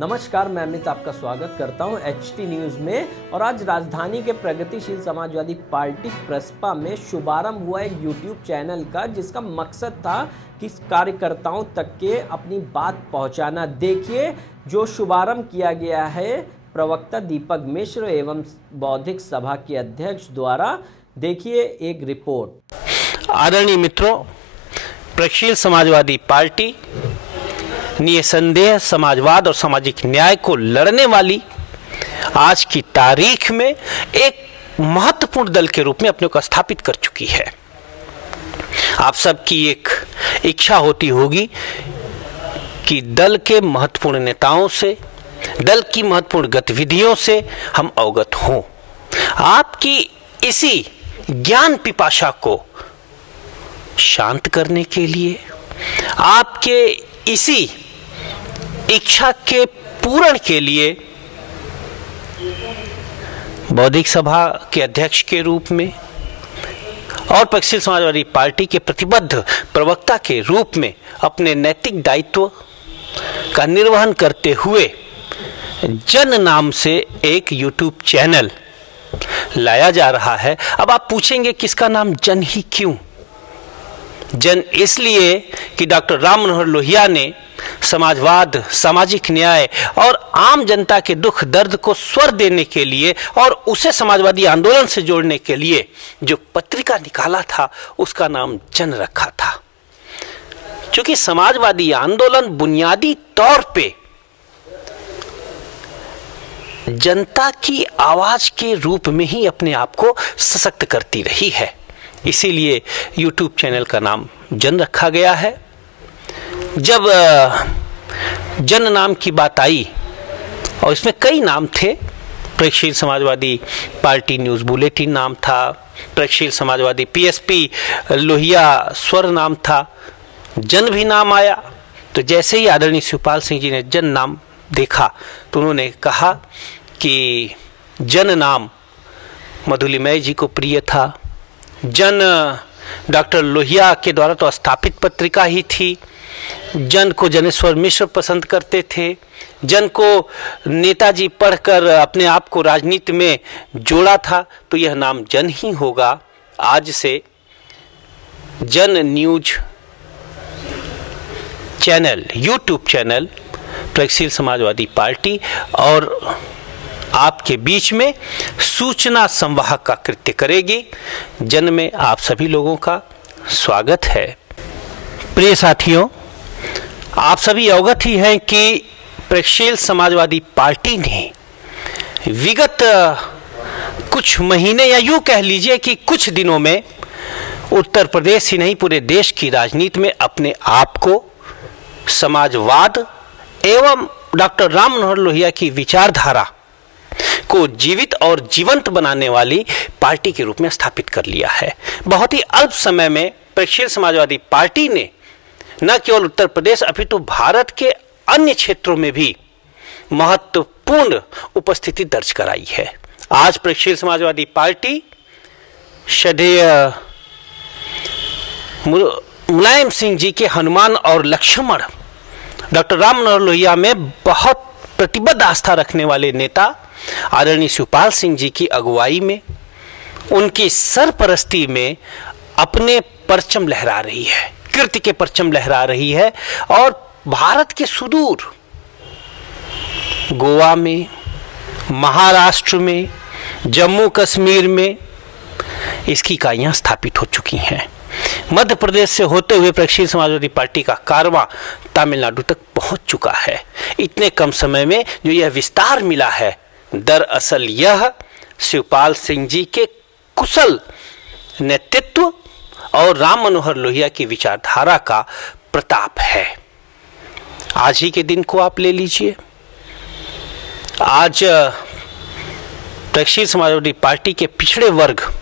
नमस्कार, मैं अमित आपका स्वागत करता हूं HT न्यूज़ में। और आज राजधानी के प्रगतिशील समाजवादी पार्टी प्रसपा में शुभारंभ हुआ एक YouTube चैनल का, जिसका मकसद था कि कार्यकर्ताओं तक के अपनी बात पहुंचाना। देखिए जो शुभारंभ किया गया है प्रवक्ता दीपक मिश्र एवं बौद्धिक सभा के अध्यक्ष द्वारा। देखिए एक रिपोर्ट। आदरणीय मित्रों, प्रगतिशील समाजवादी पार्टी निसंदेह समाजवाद और सामाजिक न्याय को लड़ने वाली आज की तारीख में एक महत्वपूर्ण दल के रूप में अपने को स्थापित कर चुकी है। आप सबकी एक इच्छा होती होगी कि दल के महत्वपूर्ण नेताओं से, दल की महत्वपूर्ण गतिविधियों से हम अवगत हों। आपकी इसी ज्ञान पिपाशा को शांत करने के लिए, आपके इसी इच्छा के पूर्ण के लिए बौद्धिक सभा के अध्यक्ष के रूप में और प्रगतिशील समाजवादी पार्टी के प्रतिबद्ध प्रवक्ता के रूप में अपने नैतिक दायित्व का निर्वहन करते हुए जन नाम से एक YouTube चैनल लाया जा रहा है। अब आप पूछेंगे किसका नाम जन ही क्यों? जन इसलिए कि डॉक्टर राम मनोहर लोहिया ने समाजवाद, सामाजिक न्याय और आम जनता के दुख दर्द को स्वर देने के लिए और उसे समाजवादी आंदोलन से जोड़ने के लिए जो पत्रिका निकाला था उसका नाम जन रखा था। क्योंकि समाजवादी आंदोलन बुनियादी तौर पे जनता की आवाज के रूप में ही अपने आप को सशक्त करती रही है। इसीलिए YouTube चैनल का नाम जन रखा गया है। जब जन नाम की बात आई और इसमें कई नाम थे, प्रगतिशील समाजवादी पार्टी न्यूज़ बुलेटिन नाम था, प्रगतिशील समाजवादी PSP लोहिया स्वर नाम था, जन भी नाम आया। तो जैसे ही आदरणीय शिवपाल सिंह जी ने जन नाम देखा तो उन्होंने कहा कि जन नाम मधुलिमय जी को प्रिय था। जन डॉक्टर लोहिया के द्वारा तो स्थापित पत्रिका ही थी। जन को जनेश्वर मिश्र पसंद करते थे। जन को नेताजी पढ़कर अपने आप को राजनीति में जोड़ा था। तो यह नाम जन ही होगा। आज से जन न्यूज चैनल, YouTube चैनल प्रगतिशील समाजवादी पार्टी और आपके बीच में सूचना संवाहक का कृत्य करेगी। जन में आप सभी लोगों का स्वागत है। प्रिय साथियों, आप सभी अवगत ही हैं कि प्रगतिशील समाजवादी पार्टी ने विगत कुछ महीने या यूं कह लीजिए कि कुछ दिनों में उत्तर प्रदेश ही नहीं पूरे देश की राजनीति में अपने आप को समाजवाद एवं डॉक्टर राम मनोहर लोहिया की विचारधारा को जीवित और जीवंत बनाने वाली पार्टी के रूप में स्थापित कर लिया है। बहुत ही अल्प समय में प्रगतिशील समाजवादी पार्टी ने न केवल उत्तर प्रदेश अपितु भारत के अन्य क्षेत्रों में भी महत्वपूर्ण उपस्थिति दर्ज कराई है। आज प्रगतिशील समाजवादी पार्टी श्रद्धेय मुलायम सिंह जी के हनुमान और लक्ष्मण डॉक्टर राम मनोहर लोहिया में बहुत प्रतिबद्ध आस्था रखने वाले नेता आदरणीय शिवपाल सिंह जी की अगुवाई में, उनकी सरपरस्ती में अपने परचम लहरा रही है, कीर्ति के परचम लहरा रही है। और भारत के सुदूर गोवा में, महाराष्ट्र में, जम्मू कश्मीर में इसकी इकाइयां स्थापित हो चुकी हैं। मध्य प्रदेश से होते हुए प्रगतिशील समाजवादी पार्टी का कारवां तमिलनाडु तक पहुंच चुका है। इतने कम समय में जो यह विस्तार मिला है, दरअसल यह शिवपाल सिंह जी के कुशल नेतृत्व और राम मनोहर लोहिया की विचारधारा का प्रताप है। आज ही के दिन को आप ले लीजिए। आज प्रगतिशील समाजवादी पार्टी के पिछड़े वर्ग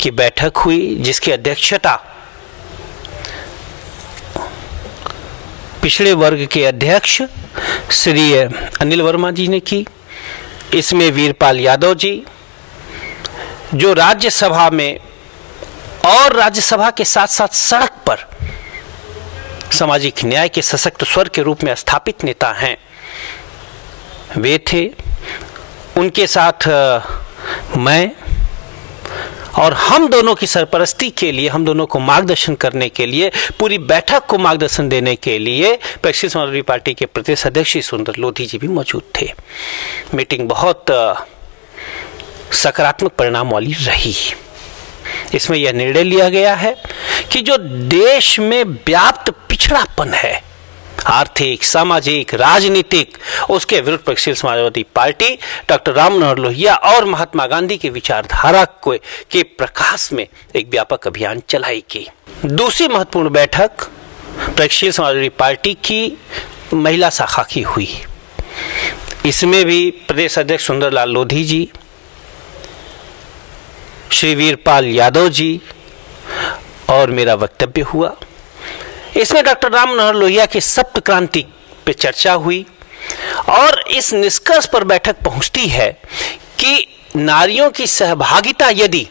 की बैठक हुई, जिसकी अध्यक्षता पिछड़े वर्ग के अध्यक्ष श्री अनिल वर्मा जी ने की। इसमें वीरपाल यादव जी, जो राज्यसभा में और राज्यसभा के साथ साथ सड़क पर सामाजिक न्याय के सशक्त स्वर के रूप में स्थापित नेता हैं, वे थे, उनके साथ मैं, और हम दोनों की सरपरस्ती के लिए, हम दोनों को मार्गदर्शन करने के लिए, पूरी बैठक को मार्गदर्शन देने के लिए प्रगतिशील समाजवादी पार्टी के प्रदेश अध्यक्ष श्री सुंदर लोधी जी भी मौजूद थे। मीटिंग बहुत सकारात्मक परिणाम वाली रही। इसमें यह निर्णय लिया गया है कि जो देश में व्याप्त पिछड़ापन है, आर्थिक, सामाजिक, राजनीतिक, उसके विरुद्ध प्रगतिशील समाजवादी पार्टी डॉक्टर राम मनोहर लोहिया और महात्मा गांधी की विचारधारा के प्रकाश में एक व्यापक अभियान चलाएगी। दूसरी महत्वपूर्ण बैठक प्रगतिशील समाजवादी पार्टी की महिला शाखा की हुई। इसमें भी प्रदेश अध्यक्ष सुंदरलाल लोधी जी, श्री वीरपाल यादव जी और मेरा वक्तव्य हुआ। इसमें डॉक्टर राम मनोहर लोहिया की सप्त क्रांति पे चर्चा हुई और इस निष्कर्ष पर बैठक पहुंचती है कि नारियों की सहभागिता यदि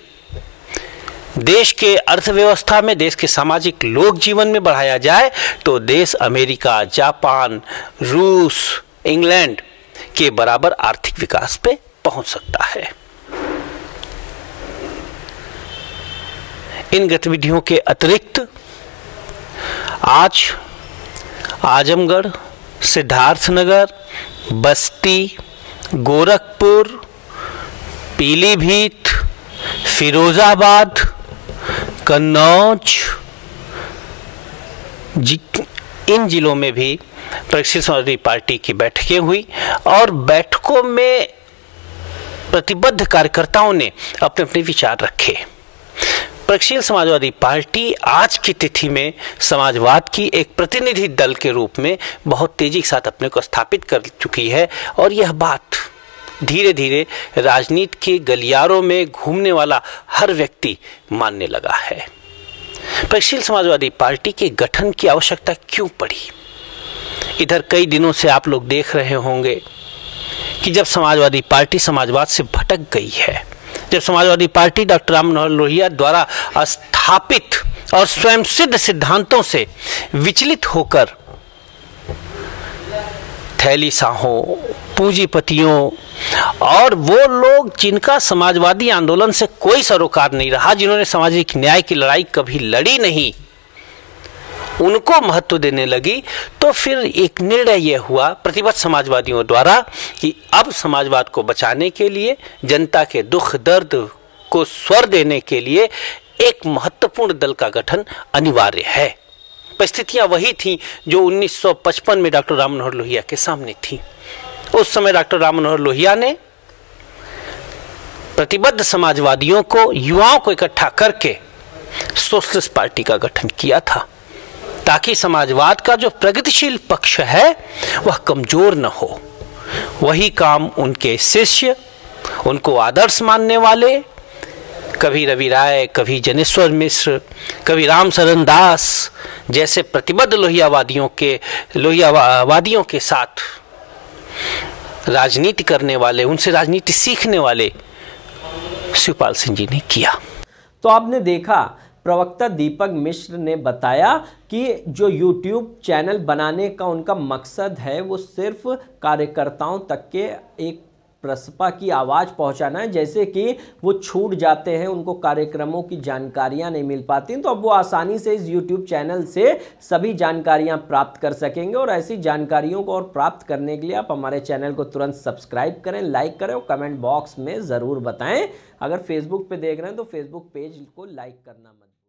देश के अर्थव्यवस्था में, देश के सामाजिक लोक जीवन में बढ़ाया जाए तो देश अमेरिका, जापान, रूस, इंग्लैंड के बराबर आर्थिक विकास पे पहुंच सकता है। इन गतिविधियों के अतिरिक्त आज आजमगढ़, सिद्धार्थनगर, बस्ती, गोरखपुर, पीलीभीत, फिरोजाबाद, कन्नौज, इन जिलों में भी प्रगतिशील समाजवादी पार्टी की बैठकें हुई और बैठकों में प्रतिबद्ध कार्यकर्ताओं ने अपने अपने विचार रखे। प्रगतिशील समाजवादी पार्टी आज की तिथि में समाजवाद की एक प्रतिनिधि दल के रूप में बहुत तेजी के साथ अपने को स्थापित कर चुकी है और यह बात धीरे धीरे राजनीति के गलियारों में घूमने वाला हर व्यक्ति मानने लगा है। प्रगतिशील समाजवादी पार्टी के गठन की आवश्यकता क्यों पड़ी? इधर कई दिनों से आप लोग देख रहे होंगे कि जब समाजवादी पार्टी समाजवाद से भटक गई है, जब समाजवादी पार्टी डॉक्टर राम मनोहर लोहिया द्वारा स्थापित और स्वयं सिद्ध सिद्धांतों से विचलित होकर थैली साहों, पूंजीपतियों और वो लोग जिनका समाजवादी आंदोलन से कोई सरोकार नहीं रहा, जिन्होंने सामाजिक न्याय की लड़ाई कभी लड़ी नहीं, उनको महत्व देने लगी, तो फिर एक निर्णय यह हुआ प्रतिबद्ध समाजवादियों द्वारा कि अब समाजवाद को बचाने के लिए, जनता के दुख दर्द को स्वर देने के लिए एक महत्वपूर्ण दल का गठन अनिवार्य है। परिस्थितियां वही थीं जो 1955 में डॉक्टर राम मनोहर लोहिया के सामने थी। उस समय डॉक्टर राम मनोहर लोहिया ने प्रतिबद्ध समाजवादियों को, युवाओं को इकट्ठा करके सोशलिस्ट पार्टी का गठन किया था ताकि समाजवाद का जो प्रगतिशील पक्ष है वह कमजोर न हो। वही काम उनके शिष्य, उनको आदर्श मानने वाले, कभी रवि राय, कभी जनेश्वर मिश्र, कभी राम शरण दास जैसे प्रतिबद्ध लोहियावादियों के साथ राजनीति करने वाले, उनसे राजनीति सीखने वाले शिवपाल सिंह जी ने किया। तो आपने देखा, प्रवक्ता दीपक मिश्र ने बताया कि जो YouTube चैनल बनाने का उनका मकसद है वो सिर्फ कार्यकर्ताओं तक के एक प्रसपा की आवाज़ पहुंचाना है। जैसे कि वो छूट जाते हैं, उनको कार्यक्रमों की जानकारियां नहीं मिल पाती, तो अब वो आसानी से इस YouTube चैनल से सभी जानकारियां प्राप्त कर सकेंगे। और ऐसी जानकारियों को और प्राप्त करने के लिए आप हमारे चैनल को तुरंत सब्सक्राइब करें, लाइक करें और कमेंट बॉक्स में ज़रूर बताएं। अगर फेसबुक पे देख रहे हैं तो फेसबुक पेज को लाइक करना मत